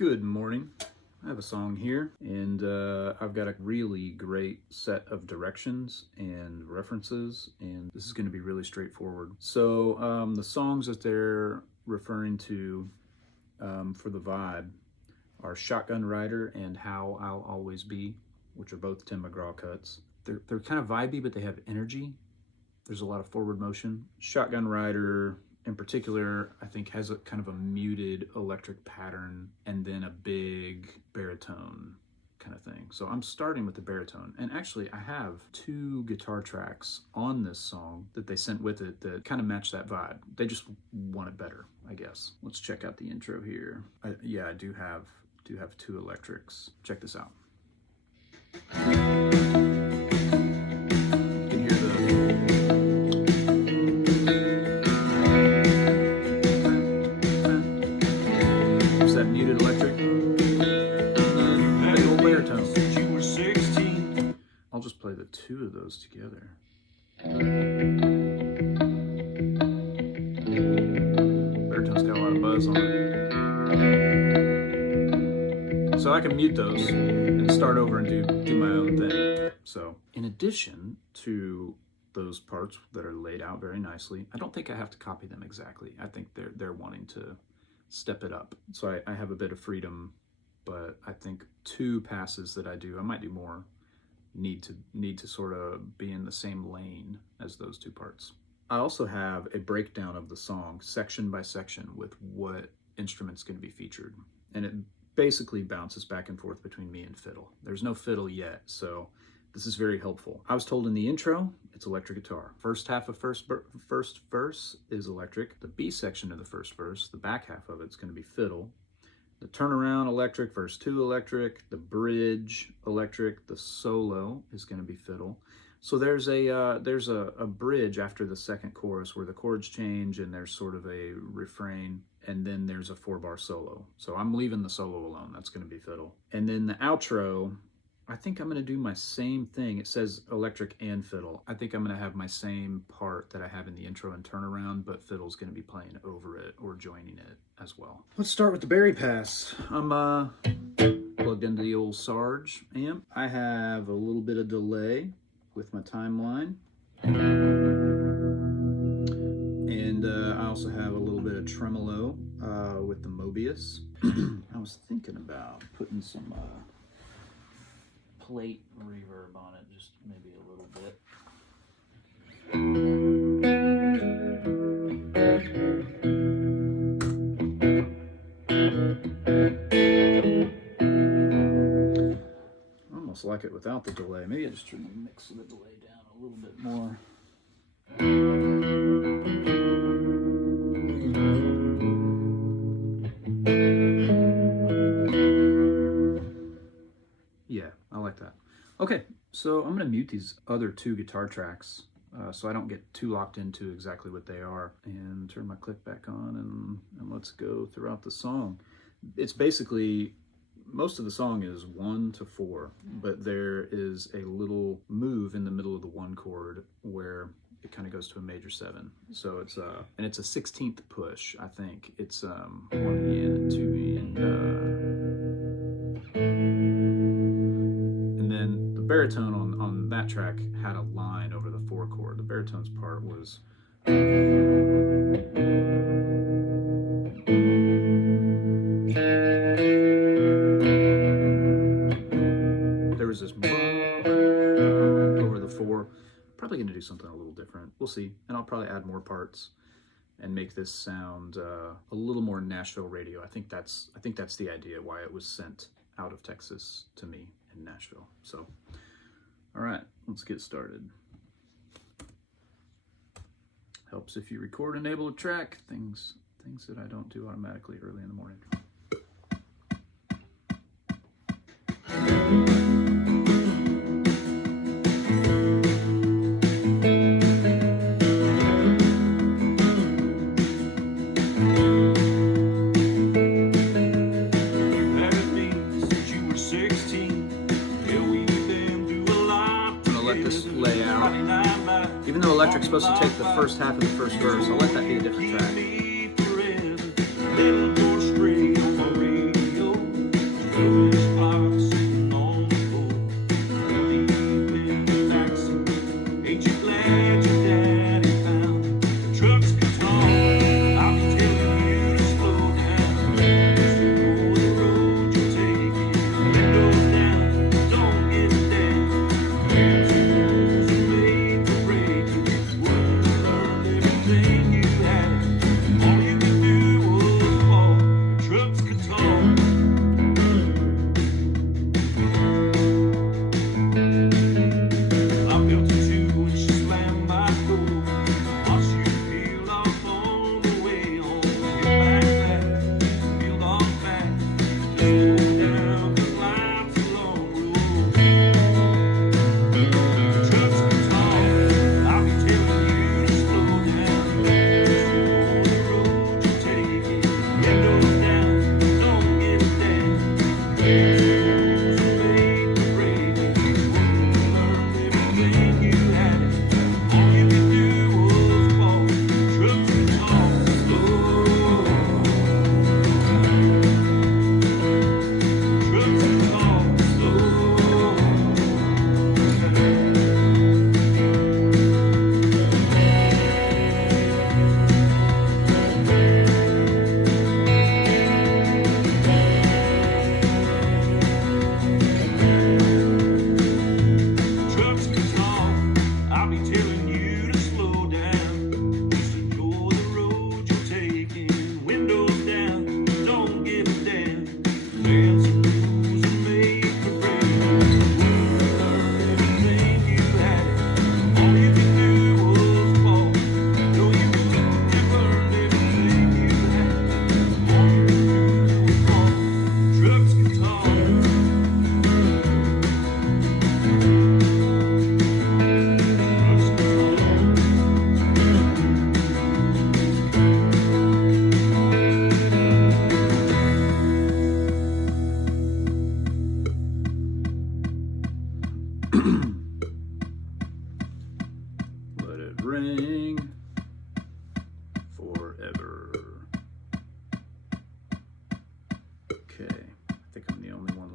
Good morning. I have a song here, and I've got a really great set of directions and references, and this is going to be really straightforward. So the songs that they're referring to for the vibe are Shotgun Rider and How I'll Always Be, which are both Tim McGraw cuts. They're kind of vibey, but they have energy. There's a lot of forward motion. Shotgun Rider in particular, I think, has a kind of a muted electric pattern and then a big baritone kind of thing. So I'm starting with the baritone. And actually, I have 2 guitar tracks on this song that they sent with it that kind of match that vibe. They just want it better, I guess. Let's check out the intro here. I do have 2 electrics. Check this out. I'll just play the 2 of those together. Baritone's got a lot of buzz on it. So I can mute those and start over and do my own thing. So in addition to those parts that are laid out very nicely, I don't think I have to copy them exactly. I think they're wanting to step it up. So I have a bit of freedom, but I think 2 passes that I do, I might do more, need to sort of be in the same lane as those 2 parts. I also have a breakdown of the song section by section with what instrument's going to be featured, and it basically bounces back and forth between me and fiddle. There's no fiddle yet, so this is very helpful. I was told in the intro it's electric guitar. First half of first verse is electric. The B section of the first verse, the back half of it's going to be fiddle. The turnaround electric, verse 2 electric, the bridge electric, the solo is going to be fiddle. So there's a bridge after the second chorus where the chords change and there's sort of a refrain, and then there's a 4-bar solo. So I'm leaving the solo alone. That's going to be fiddle. And then the outro, I think I'm going to do my same thing. It says electric and fiddle. I think I'm going to have my same part that I have in the intro and turnaround, but fiddle's going to be playing over it or joining it as well. Let's start with the Barry pass. I'm plugged into the old Sarge amp. I have a little bit of delay with my timeline. And I also have a little bit of tremolo with the Mobius. I was thinking about putting some plate reverb on it, just maybe a little bit. I almost like it without the delay. Maybe I just turn the mix of the delay down a little bit more. Yeah, I like that. Okay, so I'm going to mute these other 2 guitar tracks so I don't get too locked into exactly what they are, and turn my clip back on, and let's go throughout the song. It's basically, most of the song is 1 to 4, but there is a little move in the middle of the 1 chord where it kind of goes to a major 7. So it's and it's a 16th push, I think. It's 1 in and 2 in. And then the baritone on that track had a line over the 4 chord. The baritone's part was. There was this over the 4. Probably going to do something a little different. We'll see. And I'll probably add more parts and make this sound a little more Nashville radio. I think that's the idea why it was sent out of Texas to me in Nashville. So, all right, let's get started. Helps if you record and enable a track, things that I don't do automatically early in the morning. Even though electric's supposed to take the first half of the first verse, I'll let that be a different track.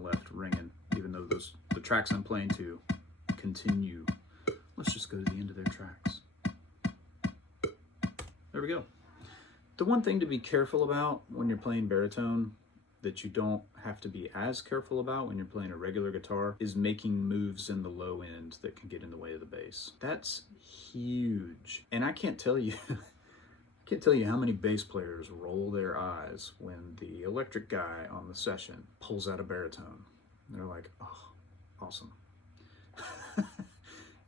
left ringing, even though the tracks I'm playing to continue. Let's just go to the end of their tracks. There we go. The one thing to be careful about when you're playing baritone that you don't have to be as careful about when you're playing a regular guitar is making moves in the low end that can get in the way of the bass. That's huge. And I can't tell you how many bass players roll their eyes when the electric guy on the session pulls out a baritone. They're like, oh, awesome.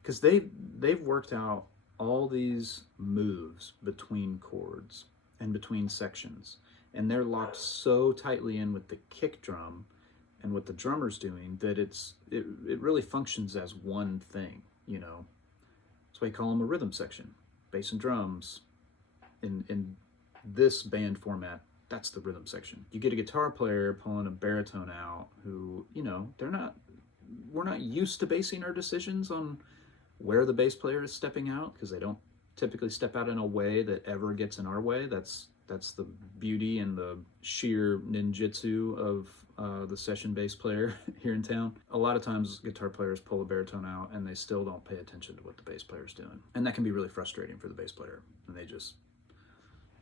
Because they've worked out all these moves between chords and between sections, and they're locked so tightly in with the kick drum and what the drummer's doing that it really functions as one thing, you know. That's why you call them a rhythm section. Bass and drums in this band format, that's the rhythm section. You get a guitar player pulling a baritone out who, you know, we're not used to basing our decisions on where the bass player is stepping out, because they don't typically step out in a way that ever gets in our way. That's the beauty and the sheer ninjutsu of the session bass player here in town. A lot of times guitar players pull a baritone out and they still don't pay attention to what the bass player's doing. And that can be really frustrating for the bass player. And they just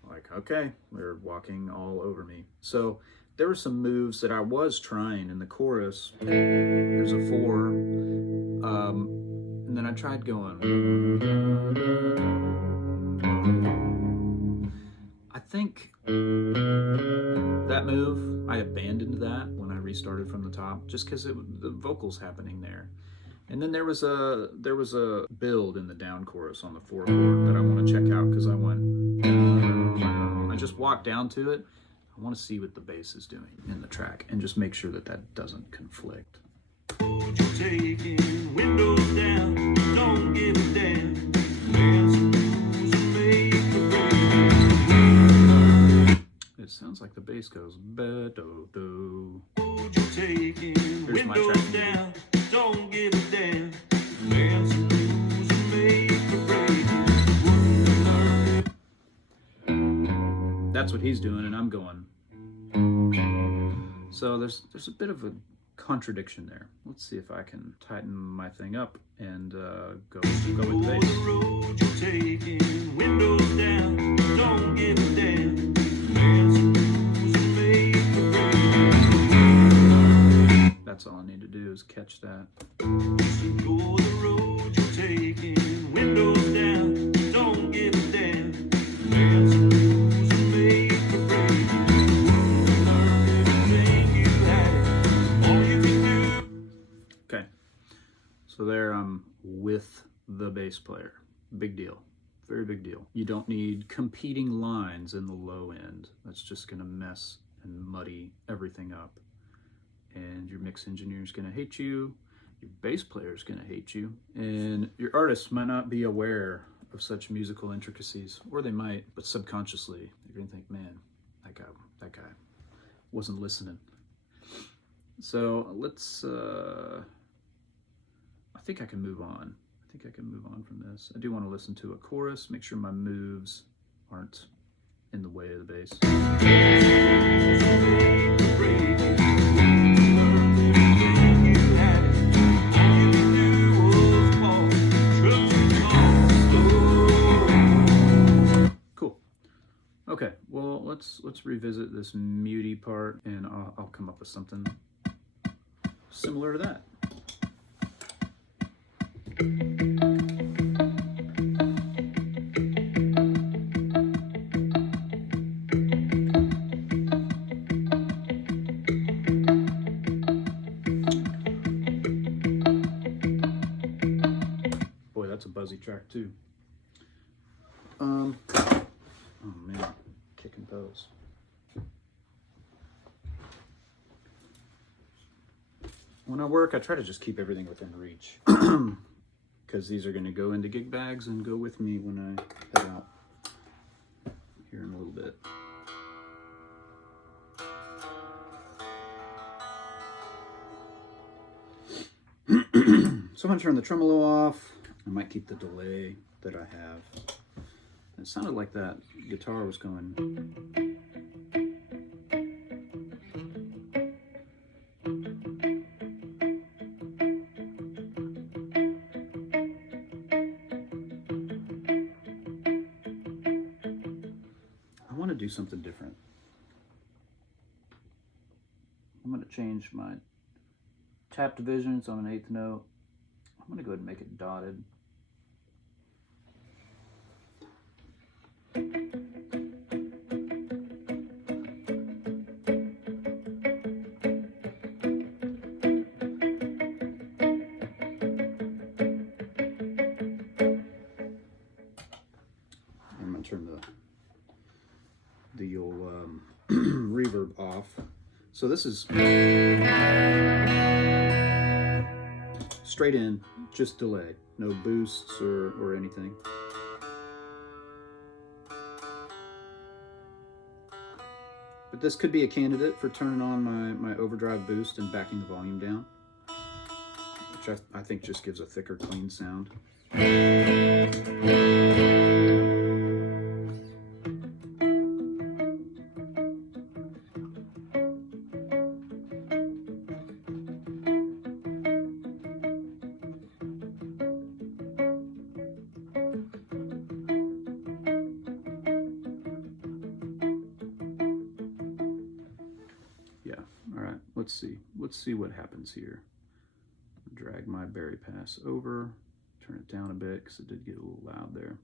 like, okay, they're walking all over me. So there were some moves that I was trying in the chorus. There's a 4. And then I tried going. I think that move, I abandoned that when I restarted from the top, just because the vocals happening there. And then there was a build in the down chorus on the 4 chord that I want to check out, because I just walked down to it. I want to see what the bass is doing in the track and just make sure that doesn't conflict. Taking windows down, don't give a damn. It sounds like the bass goes ba-do-do. Here's my track down, don't give a damn. That's what he's doing, and I'm going. So there's a bit of a contradiction there. Let's see if I can tighten my thing up and go with the bass. That's all I need to do is catch that. So there I'm with the bass player. Big deal. Very big deal. You don't need competing lines in the low end. That's just going to mess and muddy everything up. And your mix engineer is going to hate you. Your bass player is going to hate you. And your artist might not be aware of such musical intricacies. Or they might, but subconsciously, you're going to think, man, that guy wasn't listening. So let's... I think I can move on. I think I can move on from this. I do want to listen to a chorus, make sure my moves aren't in the way of the bass. Cool. Okay, well, let's revisit this muty part, and I'll come up with something similar to that. Boy, that's a buzzy track too. Oh man, kick and pose. When I work, I try to just keep everything within reach. Because these are going to go into gig bags and go with me when I head out here in a little bit. So I'm going to turn the tremolo off. I might keep the delay that I have. It sounded like that guitar was going. to do something different. I'm going to change my tap division, so I'm an 8th note. I'm going to go ahead and make it dotted. I'm going to turn the old reverb off. So this is straight in, just delay, no boosts or anything. But this could be a candidate for turning on my overdrive boost and backing the volume down, which I think just gives a thicker, clean sound. Let's see what happens here. Drag my Barry pass over, turn it down a bit because it did get a little loud there.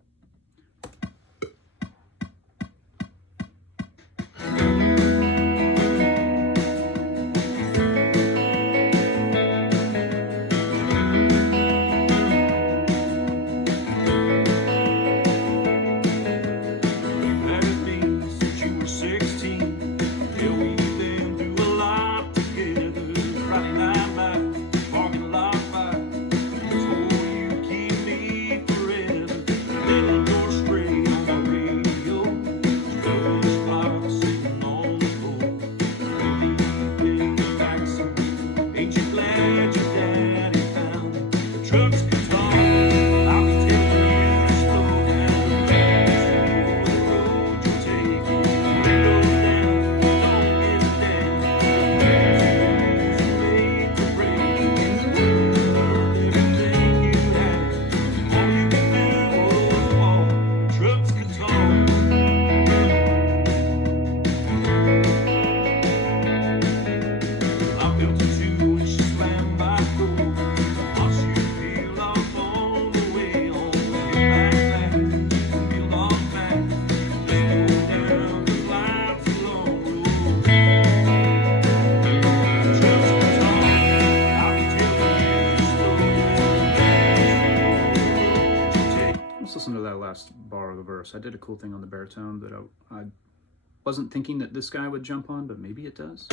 Bar of the verse. I did a cool thing on the baritone that I wasn't thinking that this guy would jump on, but maybe it does.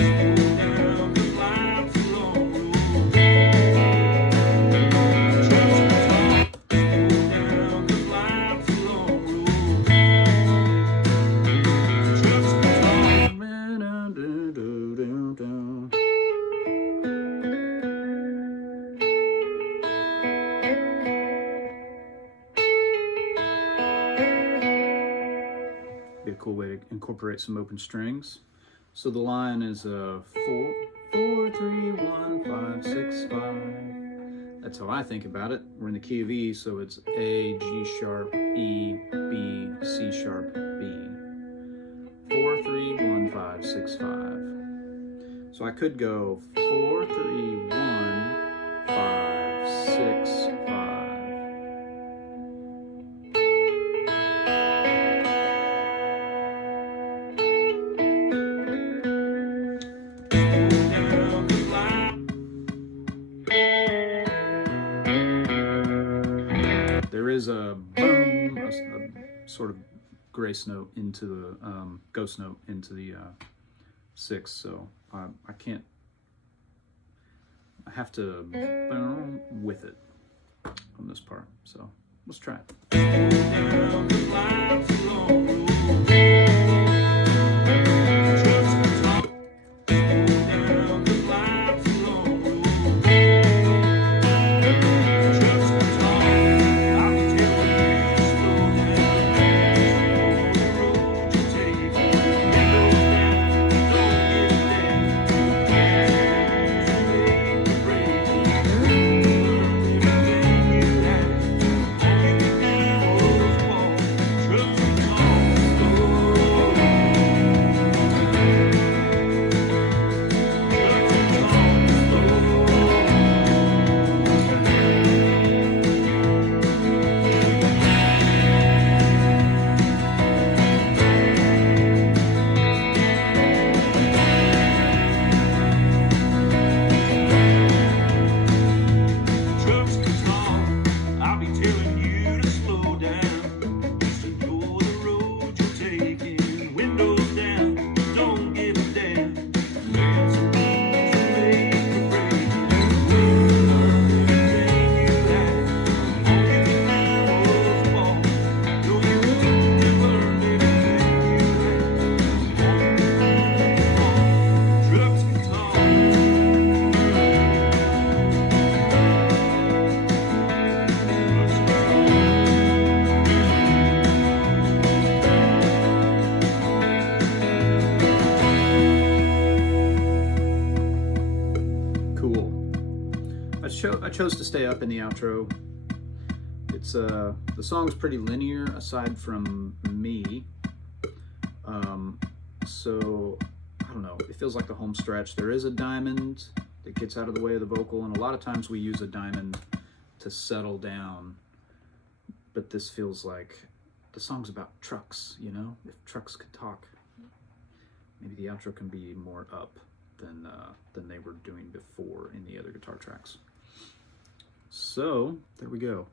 A cool way to incorporate some open strings. So the line is 4, 4, 3, 1, 5, 6, 5. That's how I think about it. We're in the key of E, so it's A, G sharp, E, B, C sharp, B. 4, 3, 1, 5, 6, 5. So I could go 4, 3, 1, 5, 6, 5. There is a boom, a sort of grace note into the ghost note into the 6, so I can't. I have to boom with it on this part. So let's try it. cool. I chose to stay up in the outro. It's the song's pretty linear aside from me. So I don't know, it feels like the home stretch. There is a diamond that gets out of the way of the vocal, and a lot of times we use a diamond to settle down, but this feels like the song's about trucks, you know? If trucks could talk, maybe the outro can be more up than they were doing before in the other guitar tracks. So there we go.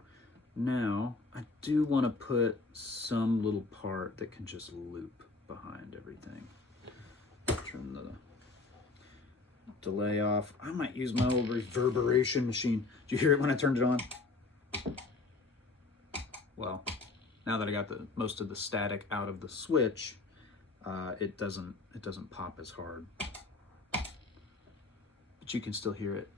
Now I do want to put some little part that can just loop behind everything. Turn the delay off. I might use my old reverberation machine. Did you hear it when I turned it on? Well, now that I got most of the static out of the switch, it doesn't pop as hard, but you can still hear it.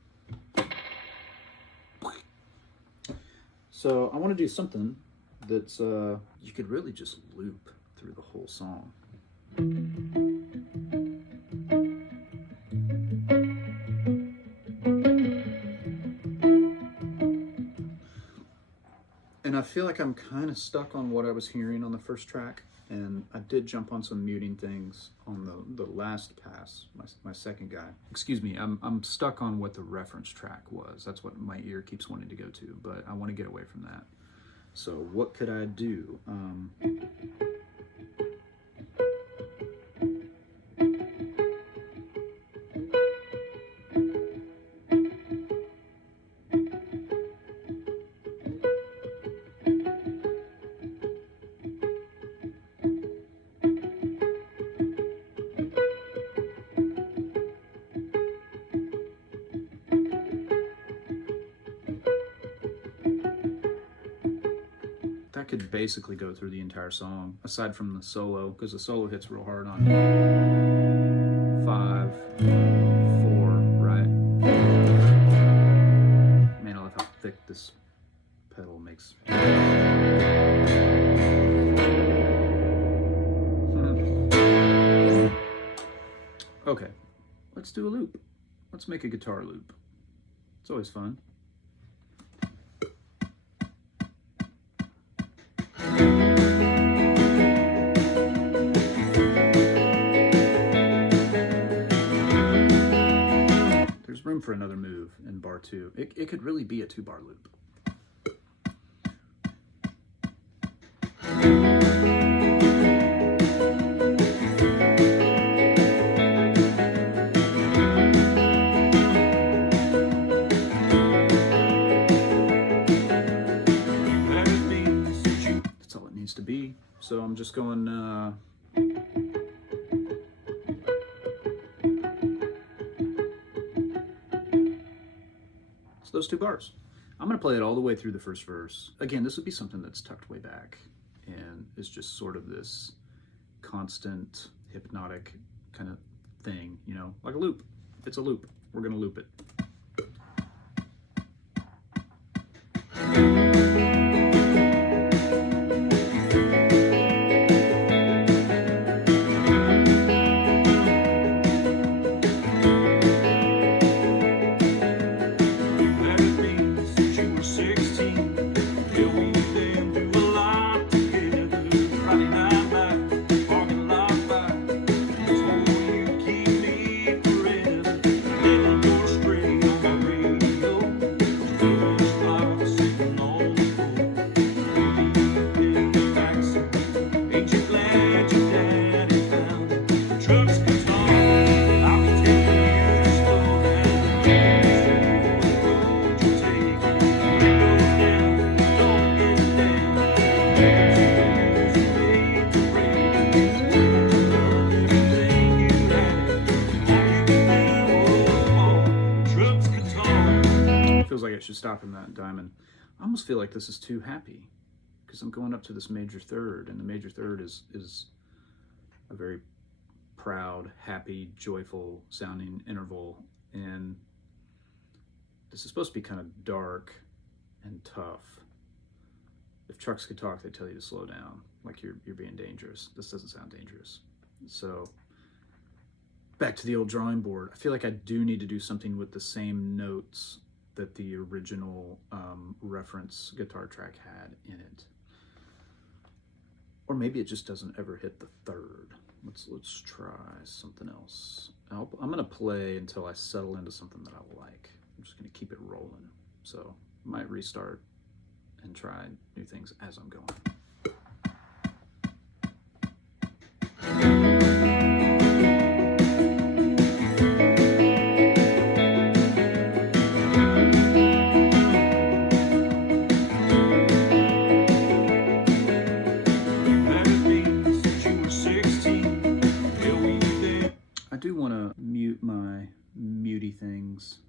So I want to do something that's you could really just loop through the whole song. And I feel like I'm kind of stuck on what I was hearing on the first track, and I did jump on some muting things on the last pass, my second guy. Excuse me, I'm stuck on what the reference track was. That's what my ear keeps wanting to go to, but I want to get away from that. So what could I do? That could basically go through the entire song, aside from the solo, because the solo hits real hard on 5, 4, right? Man, I love how thick this pedal makes. Okay, let's do a loop. Let's make a guitar loop. It's always fun. Room for another move in bar 2. It could really be a 2-bar loop. That's all it needs to be. So I'm just going those 2 bars. I'm going to play it all the way through the first verse. Again, this would be something that's tucked way back and is just sort of this constant hypnotic kind of thing, you know, like a loop. It's a loop. We're going to loop it. Should stop in that diamond. I almost feel like this is too happy because I'm going up to this major third, and the major third is a very proud, happy, joyful sounding interval, and this is supposed to be kind of dark and tough. If trucks could talk, they'd tell you to slow down, like you're being dangerous. This doesn't sound dangerous. So back to the old drawing board. I feel like I do need to do something with the same notes that the original reference guitar track had in it. Or maybe it just doesn't ever hit the third. Let's try something else. I'm gonna play until I settle into something that I like. I'm just gonna keep it rolling. So I might restart and try new things as I'm going. I do want to mute my muty things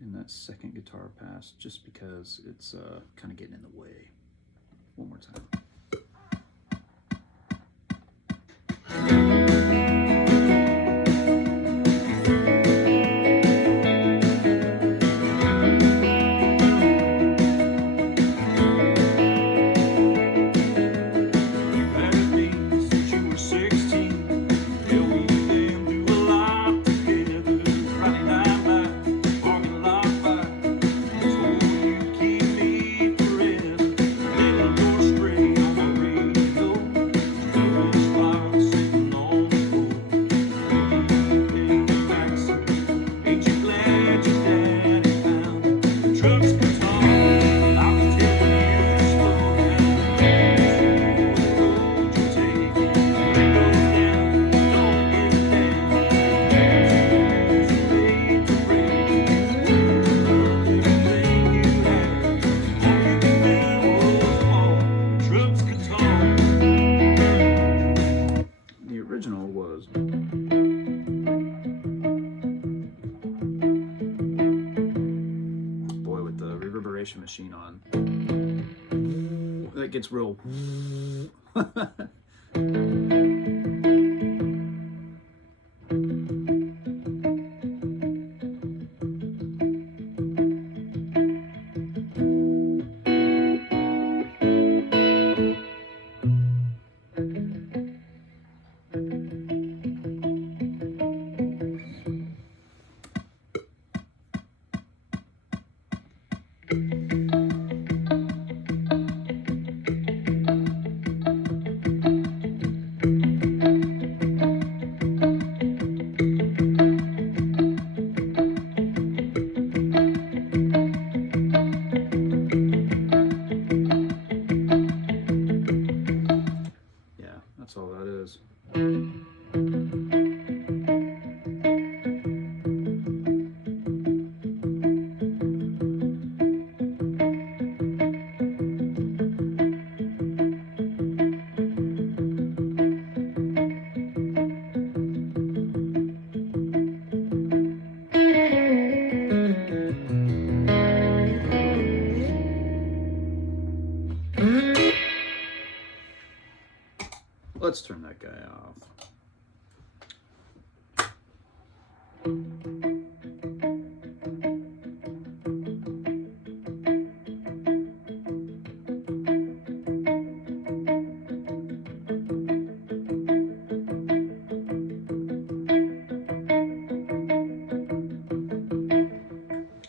in that second guitar pass just because it's kind of getting in the way. One more time. Machine on. That gets real. That's all that is. Let's turn that guy off.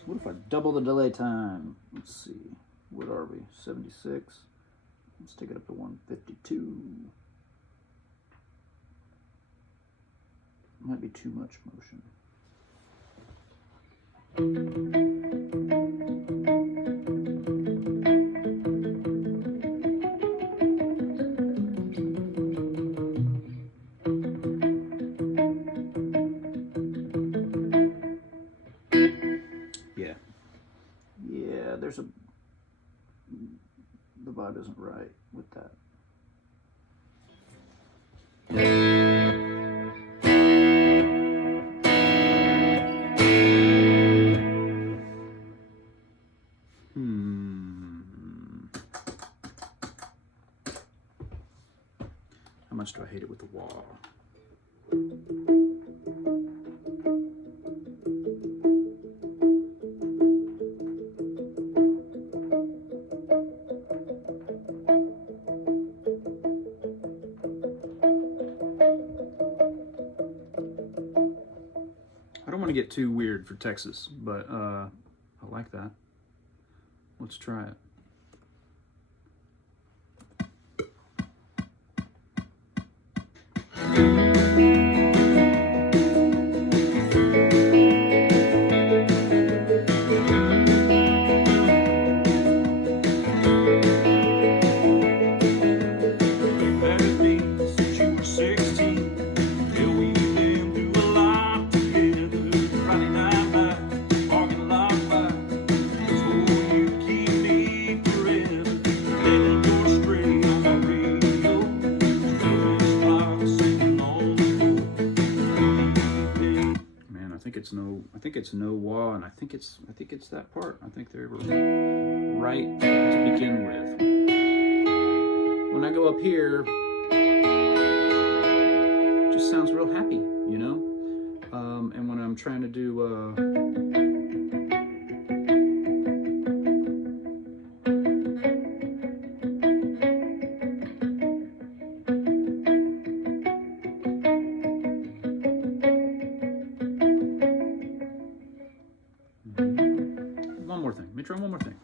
What if I double the delay time? Let's see. What are we? 76. Let's take it up to 152. Might be too much motion. Yeah, there's the vibe isn't right with that. How much do I hate it with the wah? get too weird for Texas, but I like that. Let's try it. I think it's no wah, and I think it's that part. I think they were right to begin with. When I go up here, it just sounds real happy, you know. And when I'm trying to do one more thing. Let me try one more thing.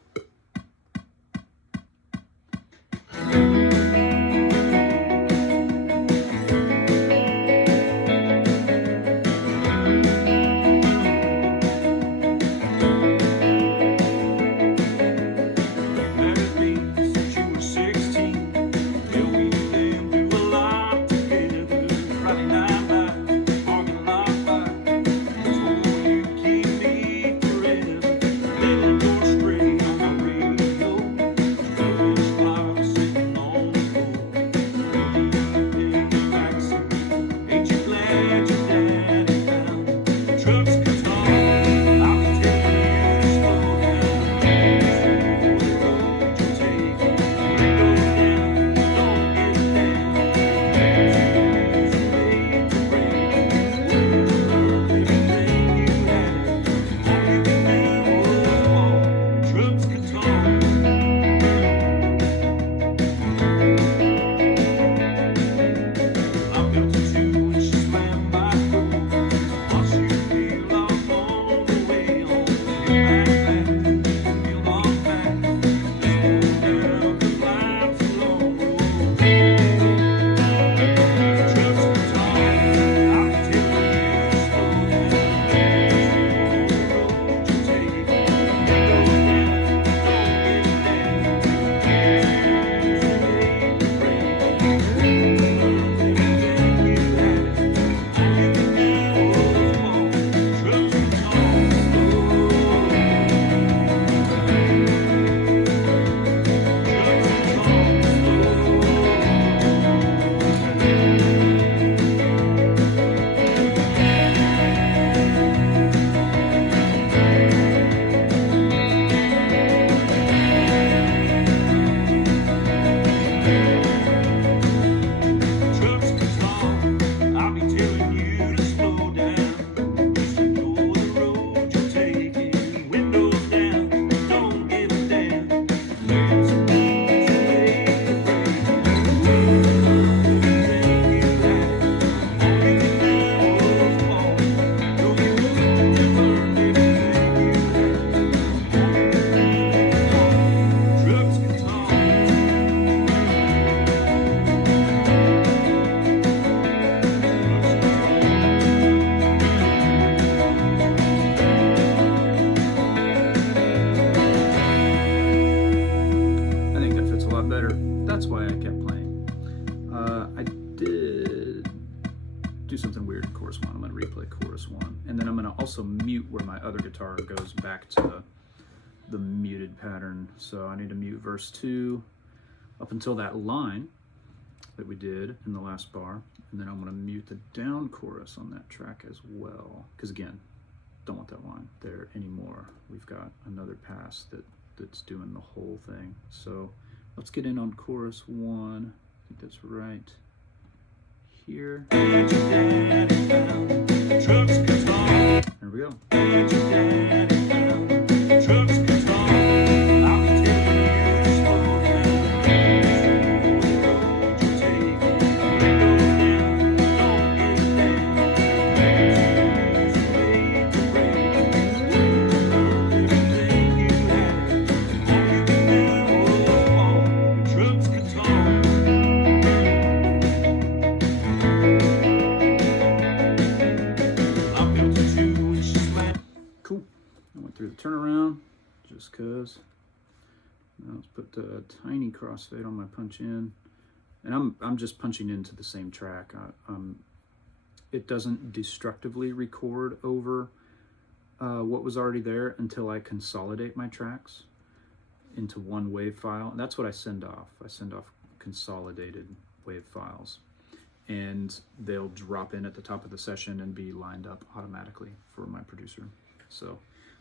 That's why I kept playing. I did do something weird in chorus one. I'm going to replay chorus one, and then I'm going to also mute where my other guitar goes back to the muted pattern. So I need to mute verse 2 up until that line that we did in the last bar, and then I'm going to mute the down chorus on that track as well, because again, don't want that line there anymore. We've got another pass that's doing the whole thing. So let's get in on chorus 1. I think that's right here. There we go. I went through the turnaround just cause. Now let's put the tiny crossfade on my punch in, and I'm just punching into the same track. It doesn't destructively record over what was already there until I consolidate my tracks into one wave file. And that's what I send off. I send off consolidated wave files, and they'll drop in at the top of the session and be lined up automatically for my producer. So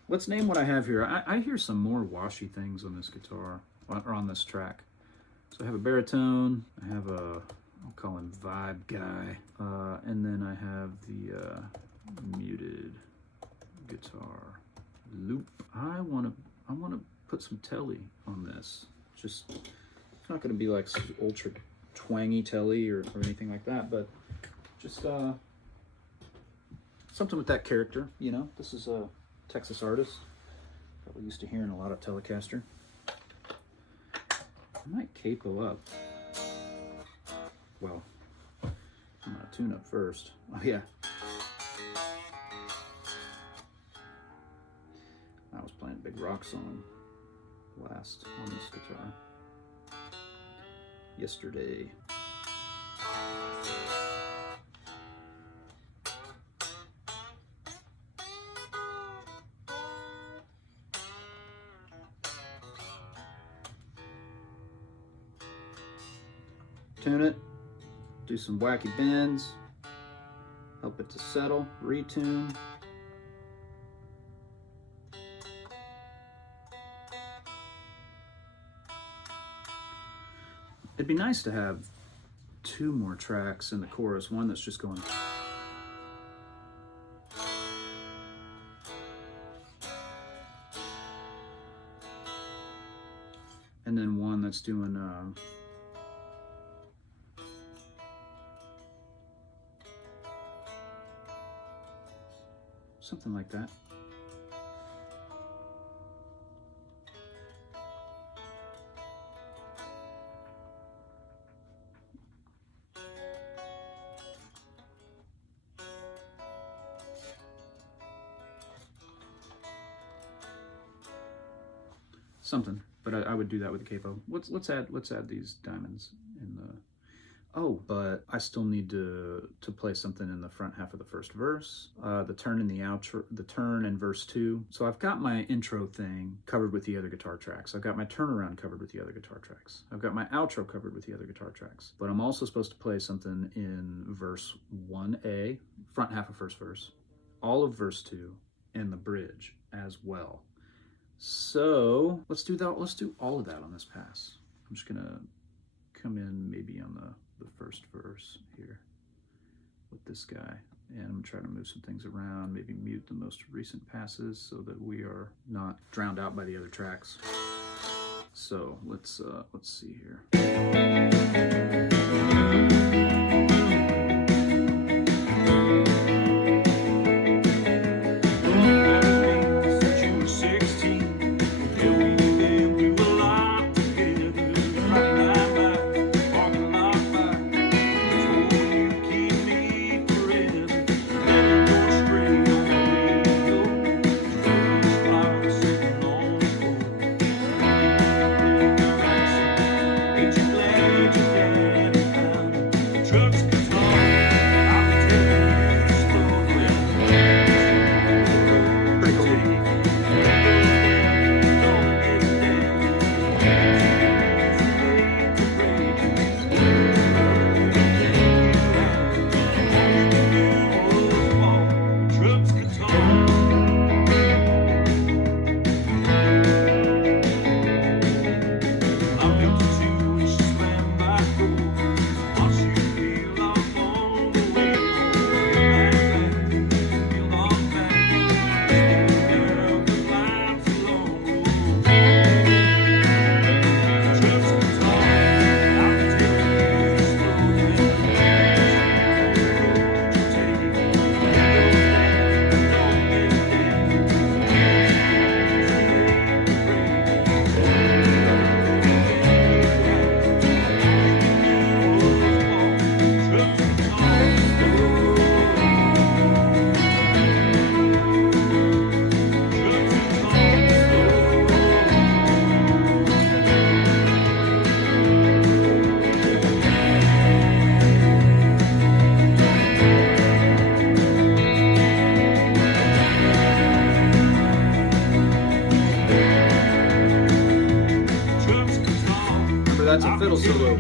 let's name what I have here. I hear some more washy things on this guitar, or on this track. So I have a baritone, I have a, I'll call him vibe guy, and then I have the muted guitar loop. I wanna put some telly on this. Just, it's not gonna be like ultra twangy telly or anything like that, but just something with that character, you know. This is a Texas artist, probably used to hearing a lot of Telecaster. I might capo up. Well, I'm gonna tune up first. Oh yeah. I was playing a big rock song last on this guitar yesterday. Tune it, do some wacky bends, help it to settle, retune. It'd be nice to have two more tracks in the chorus, one that's just going. And then one that's doing something like that. Something, but I would do that with the capo. Let's add these diamonds in the. Oh, but I still need to play something in the front half of the first verse, the turn in the outro, the turn in verse 2. So I've got my intro thing covered with the other guitar tracks. I've got my turnaround covered with the other guitar tracks. I've got my outro covered with the other guitar tracks. But I'm also supposed to play something in verse 1A, front half of first verse, all of verse 2, and the bridge as well. So let's do that. Let's do all of that on this pass. I'm just gonna come in maybe on the first verse here with this guy, and I'm gonna try to move some things around, maybe mute the most recent passes so that we are not drowned out by the other tracks. So let's see here. that's a fiddle solo.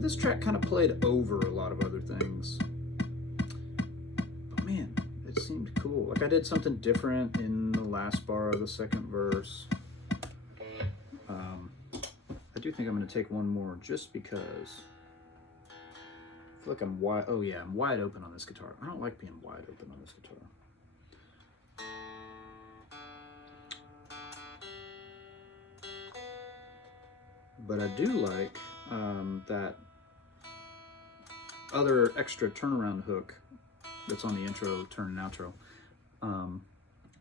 This track kind of played over a lot of other things, but man, it seemed cool. Like I did something different in the last bar of the second verse. I do think I'm going to take one more just because I feel like I'm wide. Oh yeah, I'm wide open on this guitar. I don't like being wide open on this guitar. But I do like that other extra turnaround hook that's on the intro, turn and outro.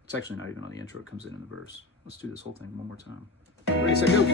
It's actually not even on the intro, it comes in the verse. Let's do this whole thing one more time. Ready, set, go.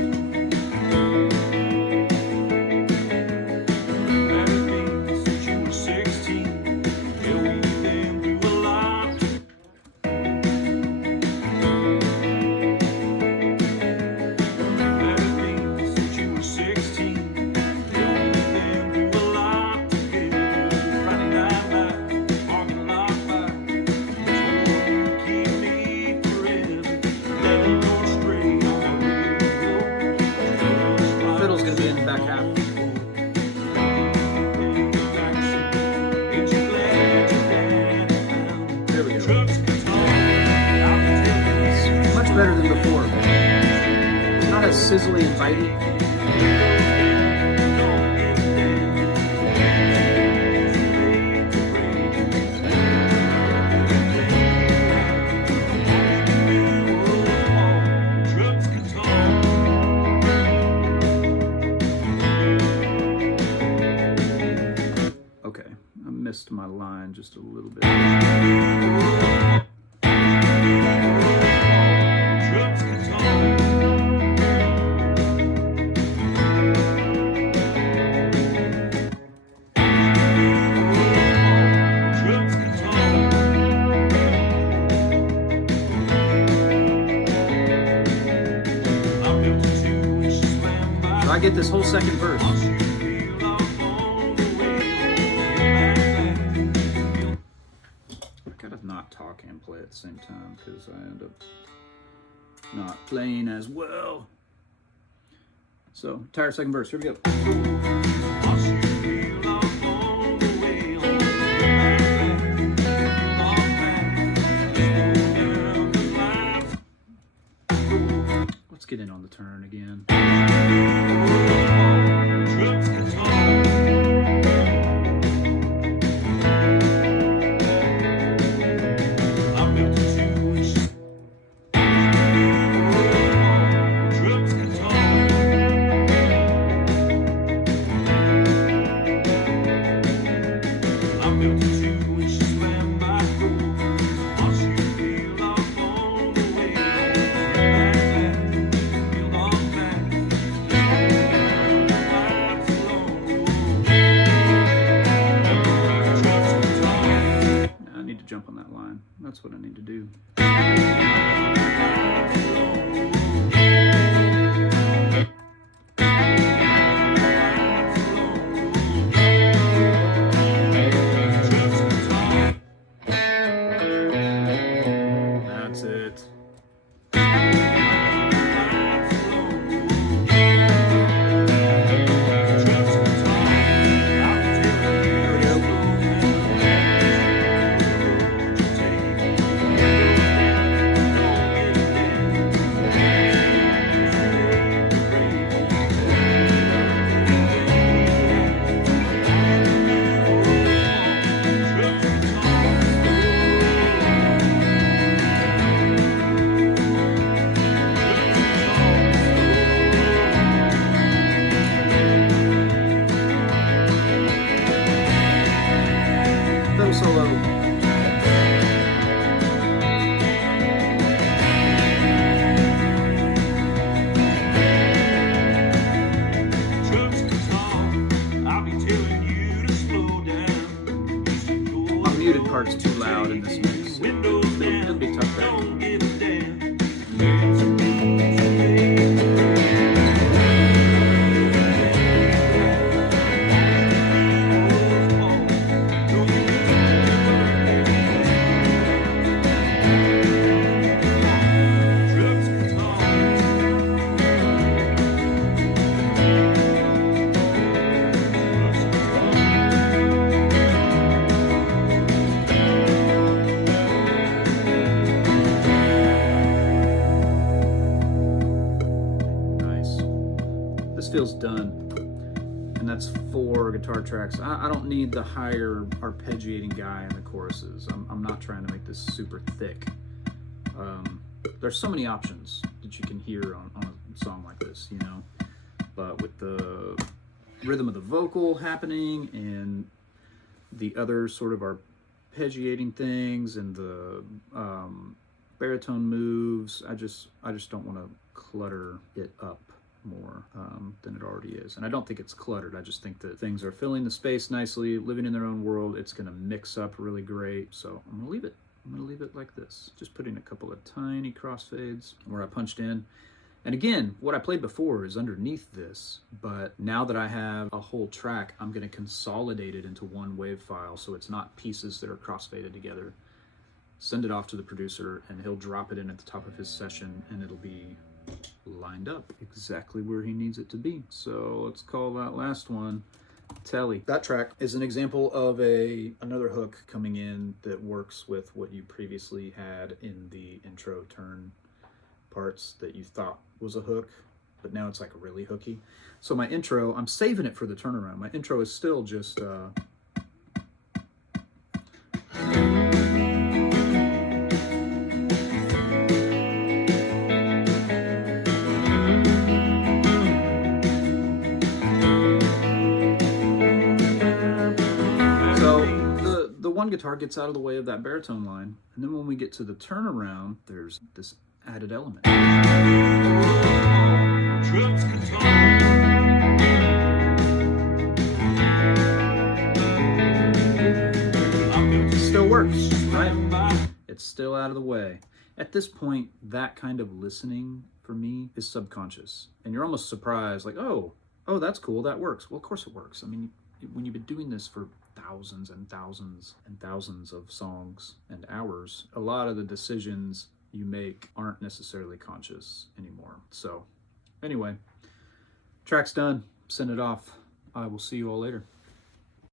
Better than before. It's not as sizzly and bitey. Okay, I missed my line just a little bit. I get this whole second verse. I gotta not talk and play at the same time because I end up not playing as well. So, entire second verse, here we go. Let's get in on the turn again. Jump on that line. That's what I need to do. That's it. feels done. And that's 4 guitar tracks. I don't need the higher arpeggiating guy in the choruses. I'm not trying to make this super thick. There's so many options that you can hear on a song like this, you know. But with the rhythm of the vocal happening and the other sort of arpeggiating things and the baritone moves, I just don't want to clutter it up more than it already is. And I don't think it's cluttered. I just think that things are filling the space nicely, living in their own world. It's going to mix up really great. So I'm going to leave it. I'm going to leave it like this. Just putting a couple of tiny crossfades where I punched in. And again, what I played before is underneath this, but now that I have a whole track, I'm going to consolidate it into one wave file so it's not pieces that are crossfaded together. Send it off to the producer and he'll drop it in at the top of his session and it'll be lined up exactly where he needs it to be. So let's call that last one Telly. That track is an example of another hook coming in that works with what you previously had in the intro turn parts that you thought was a hook, but now it's like really hooky. So my intro, I'm saving it for the turnaround. My intro is still just one guitar gets out of the way of that baritone line, and then when we get to the turnaround, there's this added element. It still works, right? It's still out of the way. At this point, that kind of listening for me is subconscious, and you're almost surprised, like, oh, that's cool, that works. Well, of course it works. I mean, when you've been doing this for thousands and thousands and thousands of songs and hours, a lot of the decisions you make aren't necessarily conscious anymore. So anyway, track's done. Send it off. I will see you all later.